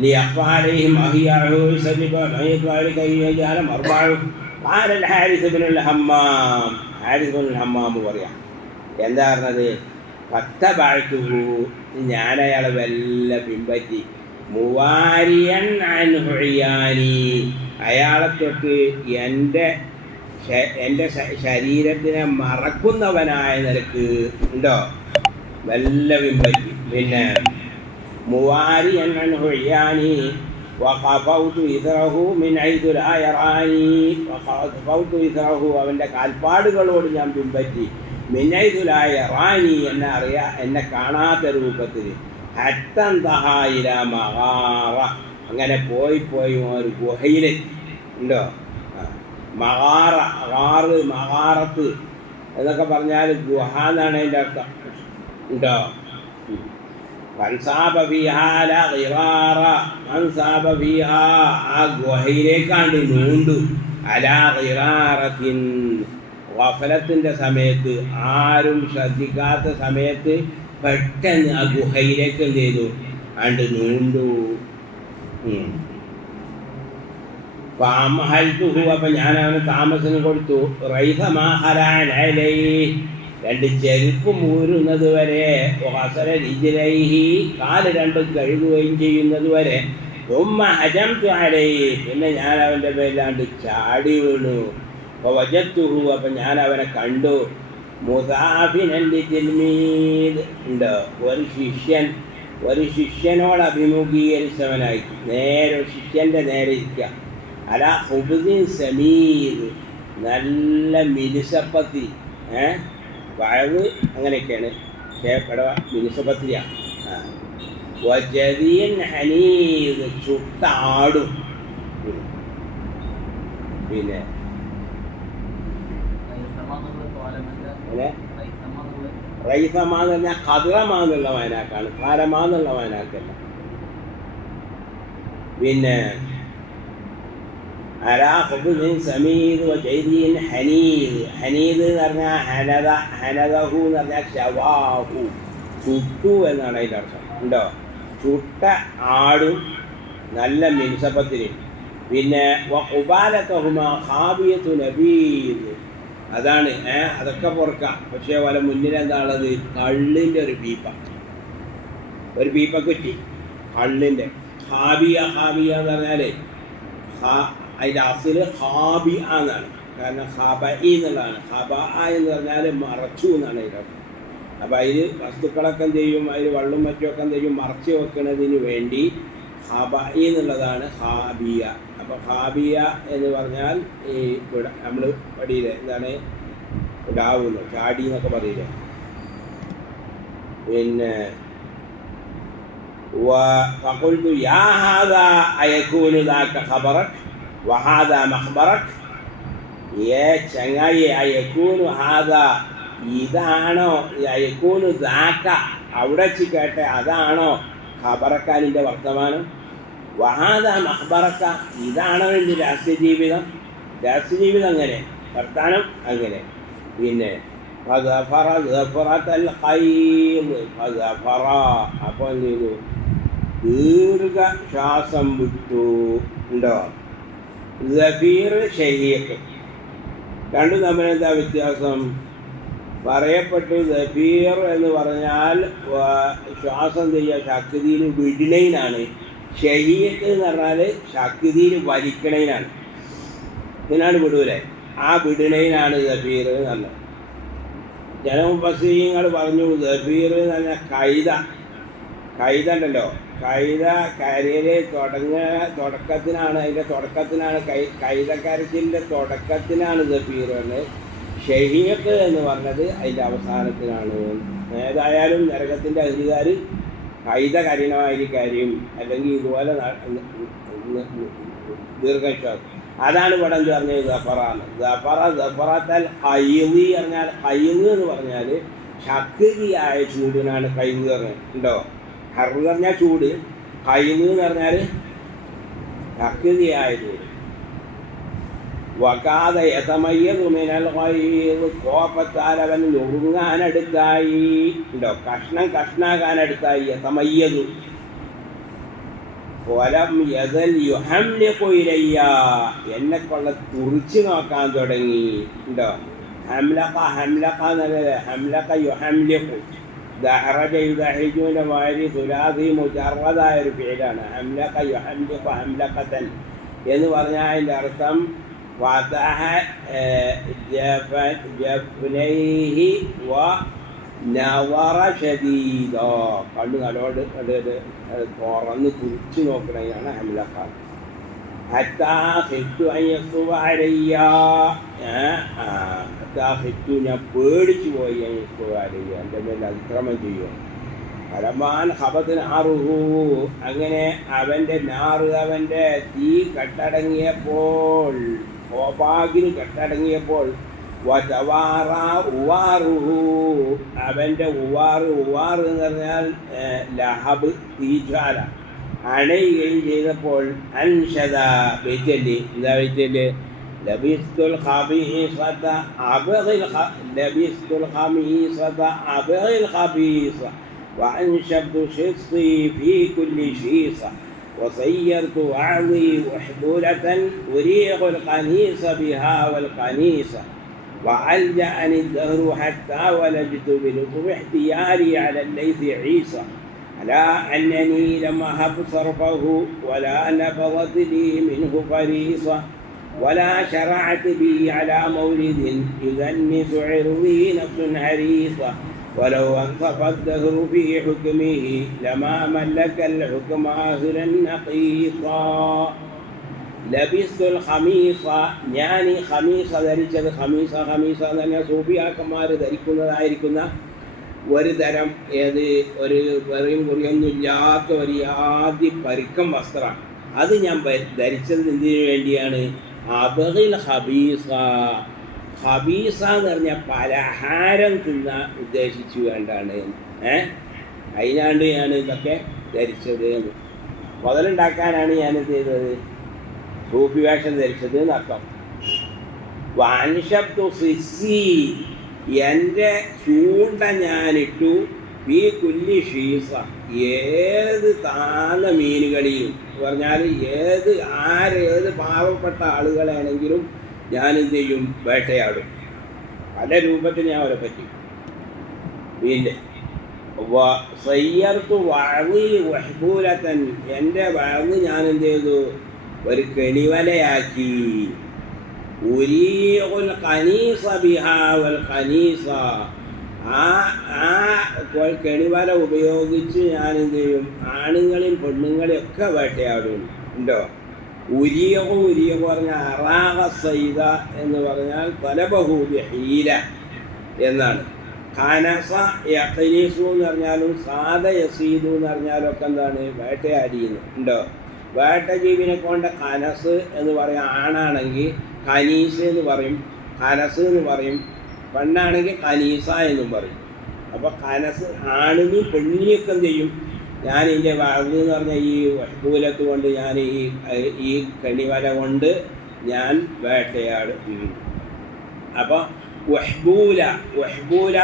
ليخفى عليهم أخياره يسبب من يطلع لكي يجعل مربعه قال الحارث بن الحمام حارث بن الحمام പറയാം എന്താ പറഞ്ഞത് ഫത്തബഅതുഹു ഞാൻ അയാളെ വല്ല പിൻപറ്റി മുവാരിയൻ അൻഹു ഇയാനി അയാളെ തൊട്ട് എൻ്റെ ശരീരത്തിനെ മറക്കുന്നവനായ നിലക്ക് ഉണ്ടോ വല്ല പിൻപറ്റി പിന്നെ മുവാരിയൻ അൻഹു ഇയാനി وخفوت إثره من حيث لا يراني وخفوت إثره അവൻ്റെ കാൽപ്പാടുകളോട് ഞാൻ പിൻപറ്റി من حيث لا يراني എന്നെ കാണാത്ത രൂപത്തിൽ حتى انتهى إلى مغارة അങ്ങനെ പോയി ഒരു ഗുഹയിലെത്തി ഉണ്ടോ മഗാറത്ത് എന്നൊക്കെ പറഞ്ഞാൽ ഗുഹ എന്നാണ് അതിൻ്റെ അർത്ഥം ഉണ്ടോ ഫൻസാബ ഫീഹാ ലാ ഗിറാറ ഫൻസാബ ഫീഹാ ആ ഗുഹയിലേക്കാണ്ട് നീണ്ടു അലാ ഗിറാറത്തിൻ ഗഫലത്തിൻ്റെ സമയത്ത് ആരും ശ്രദ്ധിക്കാത്ത സമയത്ത് പെട്ടെന്ന് ആ ഗുഹയിലേക്ക് എന്ത് ചെയ്തു അണ്ട് നീണ്ടു ഫഅംഹൽതുഹു അപ്പം ഞാൻ അവന് താമസം കൊടുത്തു റൈഫമാഹലാനലൈ രണ്ട് ചെരുപ്പ് മൂരുന്നത് വരെ രിജ്ലൈഹി കാല് രണ്ടും കഴുകുകയും ചെയ്യുന്നത് വരെ ഹജംതു അലൈഹി പിന്നെ ഞാൻ അവൻ്റെ മേലാണ്ട് ചാടി വീണു അപ്പോൾ വജത്തുഹു അപ്പം ഞാൻ അവനെ കണ്ടു മുസാഫിനൻ ലിതിൽമീദ് ഉണ്ട് ഒരു ശിഷ്യനോട് അഭിമുഖീകരിച്ചവനായി നേരെ ശിഷ്യൻ്റെ നേരെ ഇരിക്കുക അല ഹുബ്സിൻ സമീദ് നല്ല മിനുസപ്പത്തി വഴവ് അങ്ങനെയൊക്കെയാണ് പടവ മിനുസപ്പത്തിരിയാണ് വജദീൻ ഹനീദ് ചുട്ട ആടും പിന്നെ റൈസമാന്ന് പറഞ്ഞാൽ കതിറമാന്നുള്ള വയനാക്കാണ് കാരമാന്നുള്ള വയനാക്കല്ല പിന്നെ അലാ ഖുബ്സിൻ സമീദ് വജദീൻ ഹനീദ് ഹനീദ് എന്ന് പറഞ്ഞാൽ ഹനദഹു എന്ന് പറഞ്ഞാൽ ശവാഹു ചുട്ടു എന്നാണ് അതിൻ്റെ അർത്ഥം ഉണ്ടോ ചുട്ട ആടും നല്ല മിനുസപ്പത്തിന് പിന്നെ ഉപാലത്തഹുമ ഖാബിയത്തു നബീദ് അതാണ് അതൊക്കെ പൊറുക്കാം പക്ഷേ പോലെ മുന്നിൽ എന്താണത് കള്ളിൻ്റെ ഒരു പീപ്പ കുറ്റി കള്ളിൻ്റെ ഖാബിയ എന്ന് പറഞ്ഞാൽ അതിൻ്റെ അസില് ഖാബി എന്നാണ് കാരണം ഖബ എന്നുള്ളതാണ് ഖബ എന്ന് പറഞ്ഞാൽ മറച്ചു എന്നാണ് അതിൻ്റെ അപ്പോൾ അതിൽ വസ്തുക്കളൊക്കെ എന്ത് ചെയ്യും അതിൽ വെള്ളം മറ്റുമൊക്കെ എന്ത് ചെയ്യും മറച്ച് വെക്കുന്നതിന് വേണ്ടി ഖബ എന്നുള്ളതാണ് ഖാബിയ അപ്പോൾ ഖാബിയ എന്ന് പറഞ്ഞാൽ ഈ നമ്മൾ പടിയില്ലേ എന്താണ് ഇടാവുന്നു ചാടി എന്നൊക്കെ പറയില്ലേ പിന്നെ فقلت يا هذا أيكون ذاك خبرك وهذا مخبرك يا ചങ്ങായി അയക്കൂനു ഹാദ ഇതാണോ അയക്കൂനു ദാക്ക അവിടെ വെച്ച് കേട്ട അതാണോ ഖബറക്കാനിൻ്റെ വർത്തമാനം വഹാദ മഖ്ബറക്ക ഇതാണോ എൻ്റെ രഹസ്യജീവിതം അങ്ങനെ വർത്താനം അങ്ങനെ പിന്നെ അപ്പോൾ എന്ത് ചെയ്തു ദീർഘ ശ്വാസം വിട്ടു ഉണ്ടോ സഫീർ ഷഹീഖ് രണ്ടും തമ്മിലെന്താ വ്യത്യാസം പറയപ്പെട്ടു സഫീർ എന്ന് പറഞ്ഞാൽ ശ്വാസം ചെയ്യുക ശക്തിയിൽ വിടണയിനാണ് ഷഹീഖ് എന്ന് പറഞ്ഞാൽ ശക്തിയിൽ വലിക്കണയിനാണ് ഇതിനാണ് വിടൂലെ ആ വിടണയിനാണ് സഫീർ എന്ന് പറഞ്ഞത് ചില മുഫസ്സിരീങ്ങൾ പറഞ്ഞു സഫീർ എന്ന് പറഞ്ഞാൽ കൈത ഉണ്ടല്ലോ കൈത കരയിലെ തുടക്കത്തിനാണ് അതിൻ്റെ തുടക്കത്തിനാണ് കൈതക്കരച്ചിൻ്റെ തുടക്കത്തിനാണ് സഫീർ എന്ന് ഷഹീഖ് എന്ന് പറഞ്ഞത് അതിൻ്റെ അവസാനത്തിനാണ് ഏതായാലും നരകത്തിൻ്റെ അധികാർ കൈത കഠിനമായിരിക്കും അല്ലെങ്കിൽ ഇതുപോലെ ദീർഘശ്വാസം അതാണ് ഇവിടെ എന്ത് പറഞ്ഞത് ഗഫറാണ് ഗഫറത്തൽ കയ്യ് പറഞ്ഞാൽ കയ്യ് എന്ന് പറഞ്ഞാൽ ശക്തിയായ ചൂടിനാണ് കയ്യ് പറഞ്ഞത് ഉണ്ടോ ഹർ പറഞ്ഞാൽ ചൂട് കയ്യ് എന്ന് പറഞ്ഞാൽ ശക്തിയായ ചൂട് വകാദ യതമയ്യദു മിനൽ ഗൈദ് കോപത്താൽ അവൻ നുറുങ്ങാനടുത്തായി ഉണ്ടോ കഷ്ണാകാനടുത്തായി യതമയ്യദു വലം യദൽ യുഹംലിഖു ഇലയ്യ, എന്നെ കൊള്ള തുറിച്ച് നോക്കാൻ തുടങ്ങി. ഉണ്ടോ? ഹംലഖ ഹംലഖ എന്നല്ലേ, ഹംലഖ യുഹംലിഖു. ദഹറജ യുദഹിജുവിൻ്റെ മാതിരി സുലാസി മുജറദായ ഒരു പേരാണ്. ഹംലഖ യുഹംലിഖു ഹംലഖതൻ എന്ന് പറഞ്ഞാൽ അതിൻ്റെ അർത്ഥം ഫതഹ ജഫ്നൈഹി വ നവറ ഷദീദ, കണ്ണ് നല്ലോണ്ട് തുറന്ന് കുറിച്ച് നോക്കണതാണ് ഹംലഖ. ഹത്താ ഖിഫ്തു അൻ യസ്തുവ അലയ്യ, ഹത്താ ഖിഫ്തു, ഞാൻ പേടിച്ചു പോയി, അൻ യസ്തുവ അലയ്യ, എൻ്റെ മേൽ അതിക്രമം ചെയ്യുമോ. ഫലമാൻ ഖബത് നാറുഹു, അങ്ങനെ അവൻ്റെ നാറ്, അവൻ്റെ തീ കെട്ടടങ്ങിയപ്പോൾ, കോപാഗ്നി കെട്ടടങ്ങിയപ്പോൾ, വതവാറ ഉവാറുഹു, അവൻ്റെ ഉവാറ് എന്ന് പറഞ്ഞാൽ ലഹബ്, തീജ്വാല, അണയുകയും ചെയ്തപ്പോൾ അൻഷദ, വെച്ചല്ലേ, എന്താ വെച്ചല്ലേ, ലബിസ്തുൽ ഖബീസത അബ്ഗിൽ ലബിസ്തുൽ ഖബീസത അബ്ഗിൽ ഖബീസ وأنشبت شصي في كل شيصة وصيرت وعظي وحبولة أريغ القنيص بها والقنيصة وألجأني الدهر حتى ولجت بلطف احتياري على الليث عيسى على أنني لم أهب صرفه ولا نبضت لي منه فريصة ولا شرعت بي على مولد يذنس عرضي نفس هريصة ولو أنصف الدهر في حكمه لما ملك الحكم آخرا نقيصا ലബിസ്തുൽ ഖമീസ, ഞാൻ ഈ ഖമീസ ധരിച്ചത്, ഖമീസ എന്ന് പറഞ്ഞാൽ സൂഫിയാക്കന്മാർ ധരിക്കുന്നതായിരിക്കുന്ന ഒരു തരം ഒരു വെറിയും കുറിയൊന്നുമില്ലാത്ത ഒരു യാതി പരുക്കം വസ്ത്രമാണ്. അത് ഞാൻ ധരിച്ചത് എന്തിനു വേണ്ടിയാണ്? അബ്ഗിൽ ഖബീസ, ഖബീസ എന്ന് പറഞ്ഞാൽ പലഹാരം തിന്നാൻ ഉദ്ദേശിച്ചു വേണ്ടാണ്, അതിനാണ്ട് ഞാൻ ഇതൊക്കെ ധരിച്ചത്. മുതലുണ്ടാക്കാനാണ് ഞാനെന്ത് ചെയ്തത്? സൂഫി വേഷം ധരിച്ചത് എന്നർത്ഥം. വാൻഷബ്തു സിസ്സി, എൻ്റെ ചൂണ്ട ഞാനിട്ടു, ഈ കുല്ലി ഷീസ, ഏത് താന്ന മീനുകളിലും പറഞ്ഞാൽ ഏത് പാവപ്പെട്ട ആളുകളാണെങ്കിലും ഞാനെന്ത് ചെയ്യും? വേട്ടയാടും. പല രൂപത്തിൽ ഞാൻ അവരെ പറ്റി. പിന്നെ സയ്യർത്തു വഅളി വഹ്ബൂലത്തൻ, എൻ്റെ വഅള് ഞാൻ എന്ത് ചെയ്തു? ഒരു കെണിവലയാക്കി. ഉരീഉൽ ഖനീസ ബിഹാ വൽ ഖനീസ, ആ കെണിവല ഉപയോഗിച്ച് ഞാൻ എന്ത് ചെയ്യും? ആണുങ്ങളെയും പെണ്ണുങ്ങളെയും ഒക്കെ വേട്ടയാടും. ഉണ്ടോ? ഉരിയ പറഞ്ഞാൽ അറാഹ സൈദ എന്ന് പറഞ്ഞാൽ തലബഹൂബി ഹീല എന്നാണ്. ഖനസ യഖ്നീസു എന്ന് പറഞ്ഞാലും സാദ യസീദു എന്ന് പറഞ്ഞാലും ഒക്കെ എന്താണ്? വേട്ടയാടിയെന്ന്. ഉണ്ടോ? വേട്ടജീവിനെ കൊണ്ട് ഖനസ് എന്ന് പറയും. ആണാണെങ്കിൽ ഖനീസ് എന്ന് പറയും, ഖനസ് എന്ന് പറയും. പെണ്ണാണെങ്കിൽ ഖനീസ എന്നും പറയും. അപ്പോൾ ഖനസ് ആണിനും പെണ്ണിനെയൊക്കെ എന്ത് ചെയ്യും? ഞാൻ ഇതിൻ്റെ വളർന്ന് എന്ന് പറഞ്ഞാൽ ഈ വഹ്ബൂലത്ത് കൊണ്ട് ഞാൻ ഈ കണിവല കൊണ്ട് ഞാൻ വേട്ടയാടും. അപ്പോൾ വഹ്ബൂല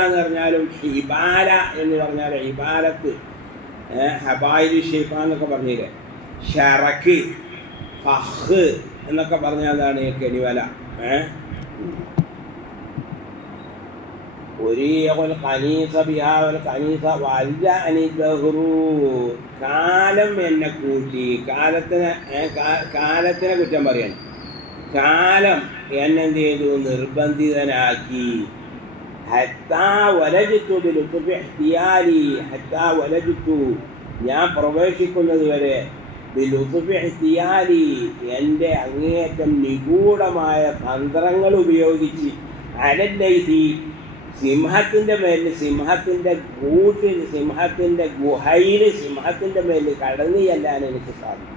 എന്ന് പറഞ്ഞാലും ഹിബാല എന്ന് പറഞ്ഞാൽ ഹിബാലത്ത്, ഹബായിലു ഷെയ്ഫാൻ എന്നൊക്കെ പറഞ്ഞില്ലേ, ഷറക്ക്, ഫഹ് എന്നൊക്കെ പറഞ്ഞാലാണ് ഈ കണിവല. കാലം എന്നെ കൂട്ടി, കാലത്തിനെ കുറ്റം പറയണം. കാലം എന്നെന്ത് ചെയ്തു? നിർബന്ധിതനാക്കി. ഹത്താ വലജിത്തു ബിലുത്ഫി ഇഹ്തിയാലി, ഹത്താ വലജിത്തു, ഞാൻ പ്രവേശിക്കുന്നത് വരെ, ബിലുത്ഫി ഇഹ്തിയാലി, എൻ്റെ അങ്ങേയറ്റം നിഗൂഢമായ തന്ത്രങ്ങൾ ഉപയോഗിച്ച്, അലല്ലൈസി, സിംഹത്തിൻ്റെ മേലിൽ, സിംഹത്തിൻ്റെ കൂട്ടിൽ, സിംഹത്തിൻ്റെ ഗുഹയിൽ, സിംഹത്തിൻ്റെ മേലിൽ കടന്നു ചെല്ലാൻ എനിക്ക് സാധിക്കും.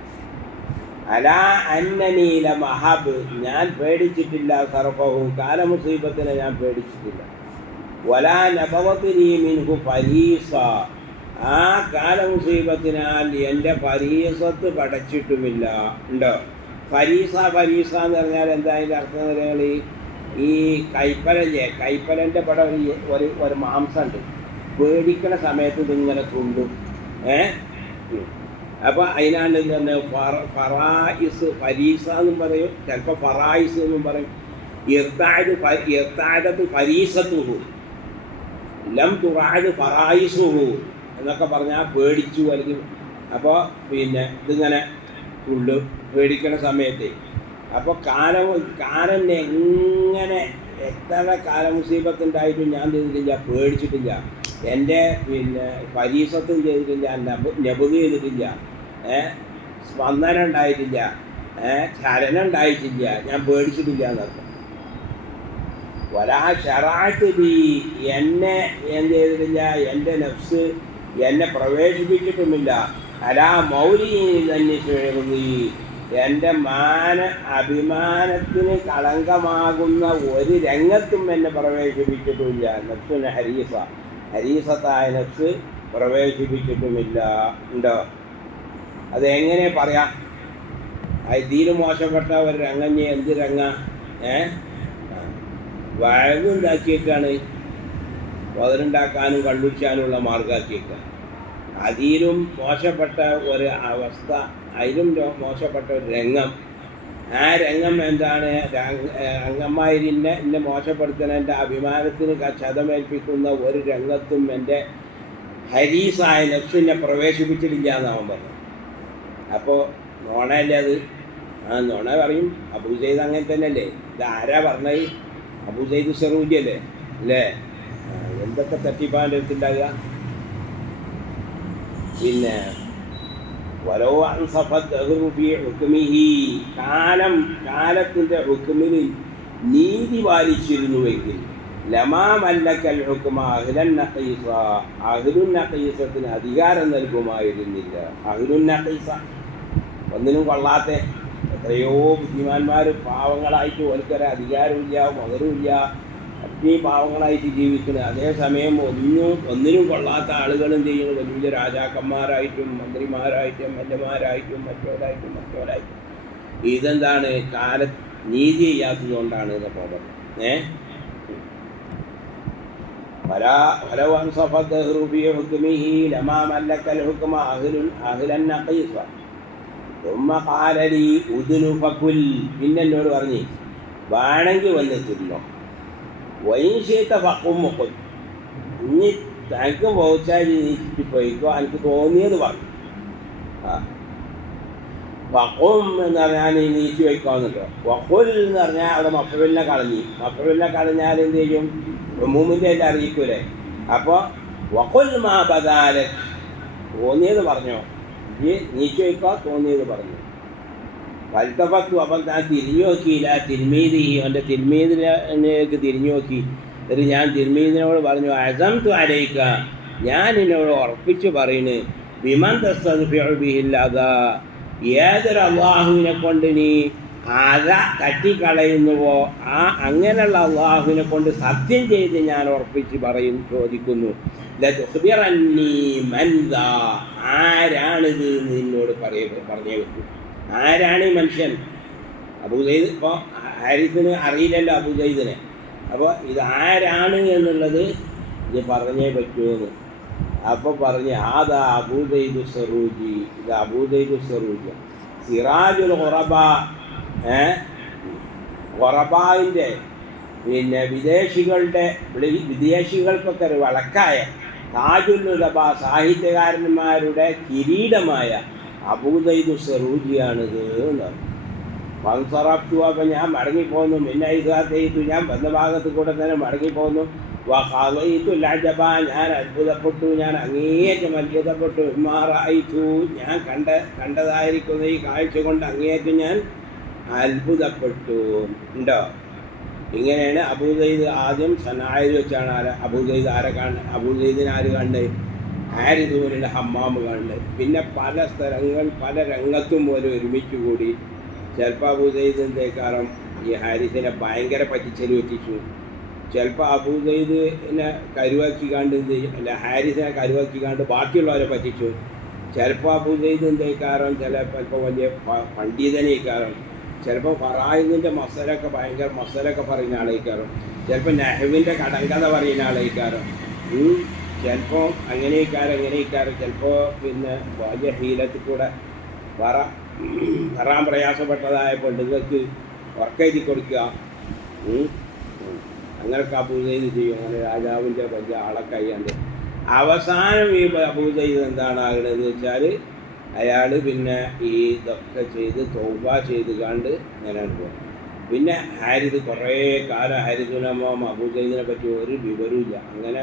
അലാ അന്നനീല മഹബ്, ഞാൻ പേടിച്ചിട്ടില്ല. സർഫഹു, കാലമുസീബത്തിനെ ഞാൻ പേടിച്ചിട്ടില്ല. വലാ നബവത്തിനി മിൻഹു ഫരീസ, ആ കാലമുസീബത്തിനാൽ എൻ്റെ ഫരീസത്ത് പടച്ചിട്ടുമില്ല. ഉണ്ടോ? ഫരീസ എന്ന് പറഞ്ഞാൽ എന്താ അതിൻ്റെ അർത്ഥം? നിങ്ങൾ ഈ കൈപ്പലൻ്റെ പടം ഒരു മാംസമുണ്ട്, പേടിക്കണ സമയത്ത് ഇതിങ്ങനെ തുണ്ടും. അപ്പോൾ അതിനാണ് തന്നെ ഫറായിസ് ഫരീസ എന്നും പറയും, ചിലപ്പോൾ ഫറായിസ് എന്നും പറയും. ഇർത്താദത്ത് ഫരീസത്തുഹു ലം തുറാദ് ഫറായിസുഹു എന്നൊക്കെ പറഞ്ഞാൽ പേടിച്ചു അല്ലെങ്കിൽ. അപ്പോൾ പിന്നെ ഇതിങ്ങനെ ഫുള്ള് പേടിക്കണ സമയത്ത് അപ്പോൾ കാലം എങ്ങനെ എത്ര കാലമുസീബത്തുണ്ടായിട്ടും ഞാൻ ചെയ്തിട്ടില്ല, പേടിച്ചിട്ടില്ല. എൻ്റെ പിന്നെ പരീക്ഷത്തും ചെയ്തിട്ടില്ല, നബുദ് ചെയ്തിട്ടില്ല, സ്പന്ദനം ഉണ്ടായിട്ടില്ല, ചലനം ഉണ്ടായിട്ടില്ല, ഞാൻ പേടിച്ചിട്ടില്ല എന്നർത്ഥം. വലാ ഷറാഅത്ത് ബി എന്നെ എന്ത് ചെയ്തിട്ടില്ല, എൻ്റെ നഫ്സ് എന്നെ പ്രവേശിപ്പിച്ചിട്ടുമില്ല. അലാ മൗലി തന്നെ എൻ്റെ അഭിമാനത്തിന് കളങ്കമാകുന്ന ഒരു രംഗത്തും എന്നെ പ്രവേശിപ്പിച്ചിട്ടുമില്ല. നഫ്സിന് ഹരീസത്തായ നഫ്സ് പ്രവേശിപ്പിച്ചിട്ടുമില്ല. ഉണ്ടോ? അതെങ്ങനെ പറയാം? ഇതിൽ മോശപ്പെട്ട ഒരു രംഗം എന്ത് രംഗ വഴകുണ്ടാക്കിയേക്കാണ്, പതിരുണ്ടാക്കാനും കള്ളുടിച്ചാനുള്ള മാർഗമാക്കിയേക്കാണ്. അതിലും മോശപ്പെട്ട ഒരു അവസ്ഥ, അതിലും മോശപ്പെട്ട ഒരു രംഗം. ആ രംഗം എന്താണ്? അംഗന്മാരിന്നെ എന്നെ മോശപ്പെടുത്തുന്ന എൻ്റെ അഭിമാനത്തിന് ക്ഷതമേൽപ്പിക്കുന്ന ഒരു രംഗത്തും എൻ്റെ ഹരീസായ നഫ്സിനെ പ്രവേശിപ്പിച്ചിട്ടില്ല എന്നവൻ പറഞ്ഞു. അപ്പോൾ നോണയല്ലേ അത്? ആ നോണ പറയും. അബൂ സയ്യിദ് അങ്ങനെ തന്നെയല്ലേ? ഇത് ആരാ പറഞ്ഞത്? അബൂ സയ്യിദ് സറൂജി അല്ലേ? അല്ലേ? എന്തൊക്കെ തട്ടിപ്പാൻ്റെ അടുത്തുണ്ടാകുക. പിന്നെ വലോ കാലത്തിൻ്റെ ഹുക്മിൽ നീതി പാലിച്ചിരുന്നുവെങ്കിൽ ലമാ മല്ലക്കൽ ഹുക്മ അഹ്ലൻ നഖീസ അഹ്ലുൻ നഖീസത്തിന് അധികാരം നൽകുമായിരുന്നില്ല. അഹ്ലുൻ നഖീസ ഒന്നിനും കൊള്ളാത്ത എത്രയോ ബുദ്ധിമാന്മാർ പാവങ്ങളായിട്ട് ഓൽക്കൊരു അധികാരമില്ല, മുതലുമില്ല, ഈ പാവങ്ങളായിട്ട് ജീവിക്കുന്നത്. അതേസമയം ഒന്നിനും കൊള്ളാത്ത ആളുകളും ചെയ്യുന്നു, വലിയ വലിയ രാജാക്കന്മാരായിട്ടും മന്ത്രിമാരായിട്ടും എംഎൽഎമാരായിട്ടും മറ്റവരായിട്ടും. ഇതെന്താണ്? നീതി ചെയ്യാത്തത് കൊണ്ടാണ് എന്നൊക്കെ പറഞ്ഞു. പിന്നെ എന്നോട് പറഞ്ഞ് വേണമെങ്കിൽ വന്ന് തിന്നോ, വൈശേത്ത പക്കുമ്മൊക്കെ ഇനി തനിക്ക് പോച്ചാൽ നീച്ചിട്ട് പോയിക്കോ, എനിക്ക് തോന്നിയത് പറഞ്ഞു. വക്കും എന്ന് പറഞ്ഞാൽ നീച്ച് വയ്ക്കാമെന്നുണ്ടോ. വക്കുൽ എന്ന് പറഞ്ഞാൽ അവിടെ മഫ്ഊലിനെ കളഞ്ഞാൽ എന്ത് ചെയ്യും? മൂമിൻ്റെ എല്ലാം അറിയിക്കൂലേ. അപ്പോൾ വക്കുൽ മാ ബദാലക് തോന്നിയത് പറഞ്ഞോ, ഈ നീച്ച് വയ്ക്കുക, തോന്നിയത് പറഞ്ഞു. വലുത്തപ്പത്തു അപ്പം ഞാൻ തിരിഞ്ഞു നോക്കിയില്ല. തിരുമീതി അവൻ്റെ തിരുമീതിലേക്ക് തിരിഞ്ഞു നോക്കി. എന്നിട്ട് ഞാൻ തിരുമീതിനോട് പറഞ്ഞു, അസംതു അലൈക, ഞാൻ എന്നോട് ഉറപ്പിച്ച് പറയുന്നു, ബിമൻ തസ്തഗ്ഫിഉ ബിഹില്ലാദ, ഏതൊരു അള്ളാഹുവിനെ കൊണ്ട് നീ അത തട്ടിക്കളയുന്നുവോ അങ്ങനെയുള്ള അള്ളാഹുവിനെ കൊണ്ട് സത്യം ചെയ്ത് ഞാൻ ഉറപ്പിച്ച് ചോദിക്കുന്നു, ലതുഖ്ബിറന്നീ മൻ ദാ, ആരാണിത് നിന്നോട് പറഞ്ഞേ പറ്റൂ. ആരാണ് ഈ മനുഷ്യൻ? അബൂ സയ്യിദ്. ഇപ്പോൾ ഹാരിസിന് അറിയില്ലല്ലോ അബൂ സയ്യിദിനെ. അപ്പോൾ ഇത് ആരാണ് എന്നുള്ളത് ഇത് പറഞ്ഞേ പറ്റുമെന്ന്. അപ്പോൾ പറഞ്ഞ് ആദാ അബൂ സയ്യിദ് സറൂജി, ഇത് അബൂ സയ്യിദ് സറൂജി സിറാജുൽ ഖുറബ, ഖുറബായിൻ്റെ പിന്നെ വിദേശികൾക്കൊക്കെ ഒരു വിളക്കായ താജുൽ ഉലബ, സാഹിത്യകാരന്മാരുടെ കിരീടമായ അബൂ സയ്യിദ് സറൂജിയാണിത് എന്ന്. മൻസറഫ്തു, അപ്പം ഞാൻ മടങ്ങിപ്പോന്നു. മിന്നൈസാത്തു, ഞാൻ വന്ന ഭാഗത്ത് കൂടെ തന്നെ മടങ്ങിപ്പോന്നു. വഖളൈതു ലഅജബ, ഞാൻ അത്ഭുതപ്പെട്ടു, ഞാൻ അങ്ങേയറ്റം അത്ഭുതപ്പെട്ടു. ഇമ്മാറഅയ്തു, ഞാൻ കണ്ടതായിരിക്കുന്ന ഈ കാഴ്ച കൊണ്ട് അങ്ങേയറ്റം ഞാൻ അത്ഭുതപ്പെട്ടു. ഉണ്ടോ? ഇങ്ങനെയാണ് അബൂ സയ്യിദ് ആദ്യം സനായിൽ വെച്ചാണ് അബൂ സയ്യിദ് അബൂ സയ്യിദിനെ ആര് കണ്ട്? ഹാരിസ് പോലുള്ള ഹമ്മാമ് കണ്ട്. പിന്നെ പല പല രംഗത്തും പോലെ ഒരുമിച്ച് കൂടി. ചിലപ്പോൾ അബൂ സയ്യിദിൻ്റെക്കാരം ഈ ഹാരിസിനെ ഭയങ്കര പറ്റിച്ചല് പറ്റിച്ചു. ചിലപ്പോൾ അബൂ സയ്യിദിനെ കരുവാക്കിക്കാണ്ട് ഹാരിസിനെ കരുവാക്കിക്കാണ്ട് ബാക്കിയുള്ളവരെ പറ്റിച്ചു. ചിലപ്പോൾ അബൂ സയ്യിദിൻ്റെക്കാരം ചിലപ്പോൾ വലിയ പണ്ഡിതനേക്കാരം. ചിലപ്പോൾ ഫറായിദിൻ്റെ മസലൊക്കെ പറയുന്ന ആളേക്കാരം. ചിലപ്പോൾ നഹ്വിൻ്റെ കടങ്കഥ പറയുന്ന ആളേക്കാരം. ചിലപ്പോൾ അങ്ങനെയൊക്കെ ചിലപ്പോൾ പിന്നെ വലിയ ഹീലത്തിൽ കൂടെ വരാൻ പ്രയാസപ്പെട്ടതായ പെണ്ണുങ്ങൾക്ക് ഉറക്കെഴുതി കൊടുക്കുക. അങ്ങനെയൊക്കെ അബൂസൈദ് ചെയ്യും. അങ്ങനെ രാജാവിൻ്റെ വലിയ ആളെ കൈയാണ്ട് അവസാനം ഈ അബൂസൈദ് എന്താണ് ആകുന്നതെന്ന് വെച്ചാൽ അയാൾ പിന്നെ ഈ ഇതൊക്കെ ചെയ്ത് തൗബ ചെയ്ത് കണ്ട് ഇങ്ങനെയാണ് പോകും. പിന്നെ ഹാരിത് കുറേ കാലം ഹാരിസുനമ്മ അബൂസൈദിനെ പറ്റി ഒരു വിവരമില്ല. അങ്ങനെ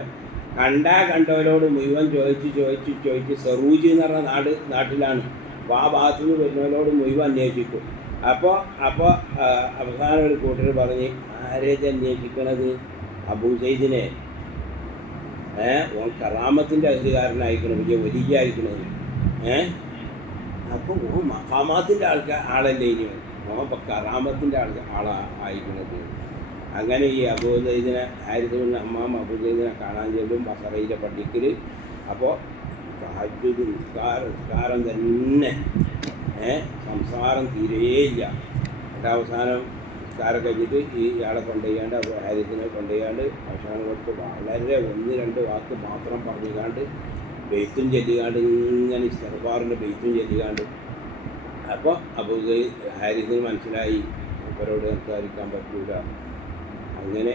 കണ്ടവരോട് മുഴുവൻ ചോദിച്ച് സെറൂജ് എന്ന് പറഞ്ഞ നാട്ടിലാണ്. അപ്പോൾ ആ ഭാഗത്തുനിന്ന് വരുന്നവരോട് മുഴുവൻ അന്വേഷിക്കും. അപ്പോൾ അവസാനം ഒരു കൂട്ടർ പറഞ്ഞ് ആരേത് അന്വേഷിക്കണത്? അബൂസൈദിനെ. ഓൻ കറാമത്തിൻ്റെ അധികാരനായിരിക്കണം, വലിയ വലിയായിരിക്കണത്. അപ്പോൾ ഓ മഖാമാത്തിൻ്റെ ആളല്ലേ ഇനി ഓൻ ഇപ്പം കറാമത്തിൻ്റെ ആളായിരിക്കണത്. അങ്ങനെ ഈ അബൂസൈദിനെ ഹാരിസുൽ ഹമ്മാം അബൂസൈദിനെ കാണാൻ ചെല്ലും ബസറയിലെ പള്ളിക്കൽ. അപ്പോൾ തഹജ്ജുദ് നിസ്കാരം തന്നെ, സംസാരം തീരെയില്ല. എന്നിട്ട് അവസാനം നിസ്കാരം കഴിഞ്ഞിട്ട് ഇയാളെ കൊണ്ടുപോയാണ്ട് ഹാരിസിനെ കൊണ്ടുപോയാണ്ട് ഭക്ഷണം കൊടുത്ത് വളരെ 1-2 വാക്ക് മാത്രം പറഞ്ഞുകാണ്ട് ബെയ്ത്തും ചൊല്ലിക്കാണ്ട് ഇങ്ങനെ ഇസ്തിഗ്ഫാറിൻ്റെ ബെയ്ത്തും ചൊല്ലിക്കാണ്ട്. അപ്പോൾ ഹാരിസിന് മനസ്സിലായി അവരോട് സംസാരിക്കാൻ പറ്റൂല, അങ്ങനെ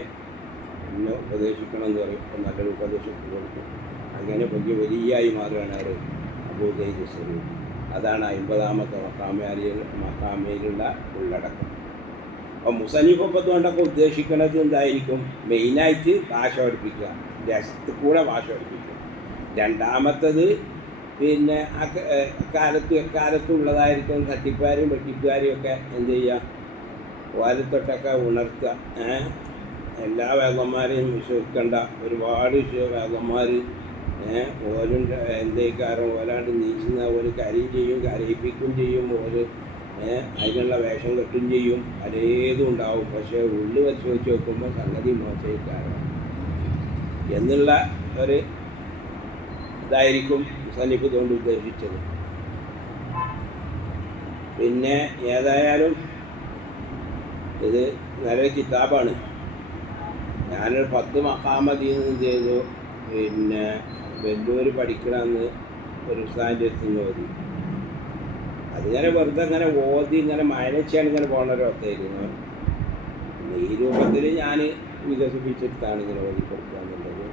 എന്നെ ഉപദേശിക്കണം എന്ന് പറയും. അപ്പോൾ നല്ലൊരു ഉപദേശം കൊടുക്കും. അങ്ങനെ വലിയായി മാറുകയാണ് അവർ അബൂസൈദ് സറൂജി. അതാണ് 50ാമത്തെ മഖാമയിലുള്ള ഉള്ളടക്കം. അപ്പോൾ മുസന്നിഫ് കൊണ്ടൊക്കെ ഉദ്ദേശിക്കുന്നത് എന്തായിരിക്കും? മെയിനായിട്ട് ഭാഷ പഠിപ്പിക്കുക, രസത്തിൽ കൂടെ ഭാഷ പഠിപ്പിക്കുക. രണ്ടാമത്തത് പിന്നെ എക്കാലത്തുള്ളതായിരിക്കും തട്ടിപ്പാരും വെട്ടിപ്പുകാരും ഒക്കെ എന്ത് ചെയ്യുക, വാലത്തൊട്ടൊക്കെ ഉണർത്തുക. എല്ലാ വേഗന്മാരെയും വിശ്വസിക്കേണ്ട. ഒരുപാട് വേഗന്മാർ ഓരും എന്തേക്കാരം ഓലാണ്ട് നീച്ചുന്ന ഒരു കരയും ചെയ്യും, കരയിപ്പിക്കും ചെയ്യും, ഓര് അതിനുള്ള വേഷം കെട്ടും ചെയ്യും, പലതും ഉണ്ടാവും. പക്ഷേ ഉള്ളു പരിശോധിച്ച് നോക്കുമ്പോൾ സംഗതി മോശക്കാരാണ് എന്നുള്ള ഒരു ഇതായിരിക്കും മുസന്നിഫ് കൊണ്ട് ഉദ്ദേശിച്ചത്. പിന്നെ ഏതായാലും ഇത് നല്ലൊരു കിതാബാണ്. ഞാനൊരു 10 മഖാമതീന്ന് ചെയ്തു. പിന്നെ വെല്ലൂർ പഠിക്കണമെന്ന് ഒരു ഉസ്താദിൻ്റെ അടുത്ത് നിന്ന് ഓതി. അതിങ്ങനെ വെറുതെ ഇങ്ങനെ ഓതി ഇങ്ങനെ മയനച്ചാണ് ഇങ്ങനെ പോകുന്നൊരു അവസ്ഥയായിരുന്നു. പിന്നെ ഈ രൂപത്തിൽ ഞാൻ വികസിപ്പിച്ചെടുത്താണ് ഇങ്ങനെ ഓതി കൊടുക്കുക എന്നുള്ളത്.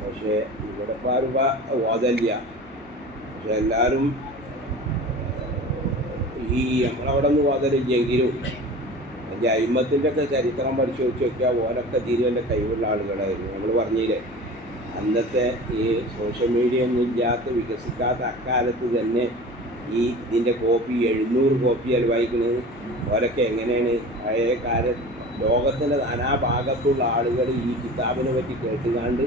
പക്ഷേ ഇവിടെ പാറുക ഓതല്ല. പക്ഷെ എല്ലാവരും ഈ നമ്മളവിടെ നിന്ന് ഓതലില്ലെങ്കിലും എൻ്റെ അയിമത്തിൻ്റെ ഒക്കെ ചരിത്രം പരിശോധിച്ച് നോക്കിയാൽ ഓരൊക്കെ തീരുവൻ്റെ കഴിവുള്ള ആളുകളായിരുന്നു. നമ്മൾ പറഞ്ഞില്ലേ, അന്നത്തെ ഈ സോഷ്യൽ മീഡിയ ഒന്നും ഇല്ലാത്ത വികസിക്കാത്ത അക്കാലത്ത് തന്നെ ഇതിൻ്റെ കോപ്പി 700 കോപ്പിയാൽ വായിക്കുന്നത്. ഓരൊക്കെ എങ്ങനെയാണ് പഴയ കാലം ലോകത്തിൻ്റെ നാനാഭാഗത്തുള്ള ആളുകൾ ഈ കിതാബിനെ പറ്റി കേട്ടുകാണ്ട്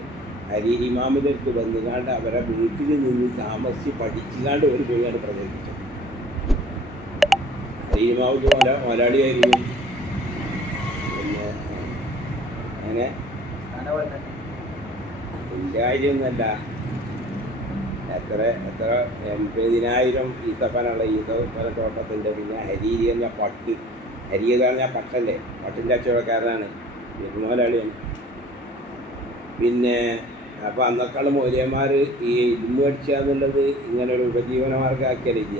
ഹരീർ ഇമാമിൻ്റെ അടുത്ത് വന്നുകാണ്ട് അവരെ വീട്ടിൽ നിന്ന് താമസിച്ച് പഠിച്ചുകാണ്ട് ഒരു പേരാണ് പ്രചരിപ്പിച്ചത്. ഹരീർ ഇമാമിൻ്റെ മലയാളിയായിരുന്നു. പിന്നെ അങ്ങനെ എൻ്റെ കാര്യമൊന്നുമല്ല. എത്ര 80,000 ഈത്തപ്പനുള്ള ഈത്തപ്പന തോട്ടത്തിൻ്റെ. പിന്നെ ഹരീരി പറഞ്ഞാൽ ഹരി എന്ന് പറഞ്ഞാൽ പട്ടല്ലേ, പട്ടിൻ്റെ കച്ചവടക്കാരനാണ്, മലയാളിയാണ്. പിന്നെ അപ്പോൾ അന്നൊക്കെയുള്ള മൗലവിമാർ ഈ ഇൽമു പഠിക്കുക എന്നുള്ളത് ഇങ്ങനെ ഒരു ഉപജീവന മാർഗ്ഗമാക്കിയാലില്ല.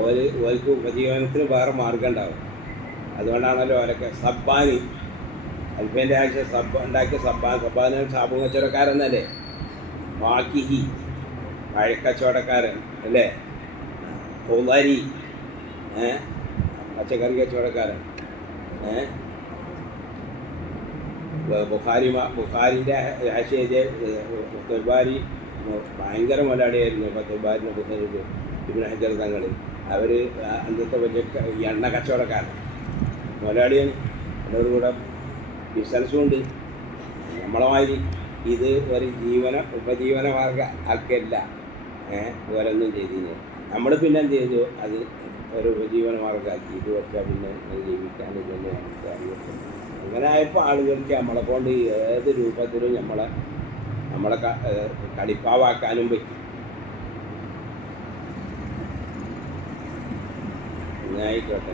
ഓർക്ക് ഉപജീവനത്തിന് വേറെ മാർഗം ഉണ്ടാവും. അതുകൊണ്ടാണല്ലോ ഓരൊക്കെ സബ്ബാന് അൽഫേൻ്റെ ആഴ്ച ഉണ്ടാക്കിയ സബ്ബാന് സാബു കച്ചവടക്കാരെന്നല്ലേ. വാക്കിഹി പഴക്കച്ചവടക്കാരൻ അല്ലേ. കോലാരി പച്ചക്കറി കച്ചവടക്കാരൻ. ബുഖാരിൻ്റെ ആശയ ഫത്തുൽബാരി ഭയങ്കര മലയാളിയായിരുന്നു. ഫത്തുൽബാരിൻ്റെ പുസ്തകത്തിൽ ഇബ്നു ഹജർ തങ്ങൾ അവർ അന്നത്തെ വലിയ എണ്ണ കച്ചവടക്കാരൻ മലയാളിയാണ്. എല്ലാവരും കൂടെ ബിസിനസ്സും ഉണ്ട്. നമ്മളെ മാതിരി ഇത് ഒരു ഉപജീവന മാർഗ ആക്കല്ല ഓരോന്നും ചെയ്തിരുന്നു. നമ്മൾ പിന്നെ എന്ത് ചെയ്തു, അത് ഒരു ഉപജീവന മാർഗ്ഗമാക്കി. ഇത് വെച്ചാൽ പിന്നെ ജീവിക്കാൻ ഇതൊന്നും നമുക്ക് അറിയത്തില്ല. അങ്ങനെ ആയപ്പോൾ ആളുകൾക്ക് നമ്മളെ കൊണ്ട് ഏത് രൂപത്തിലും നമ്മളെ കളിപ്പാവാക്കാനും പറ്റും. ആയിക്കോട്ടെ.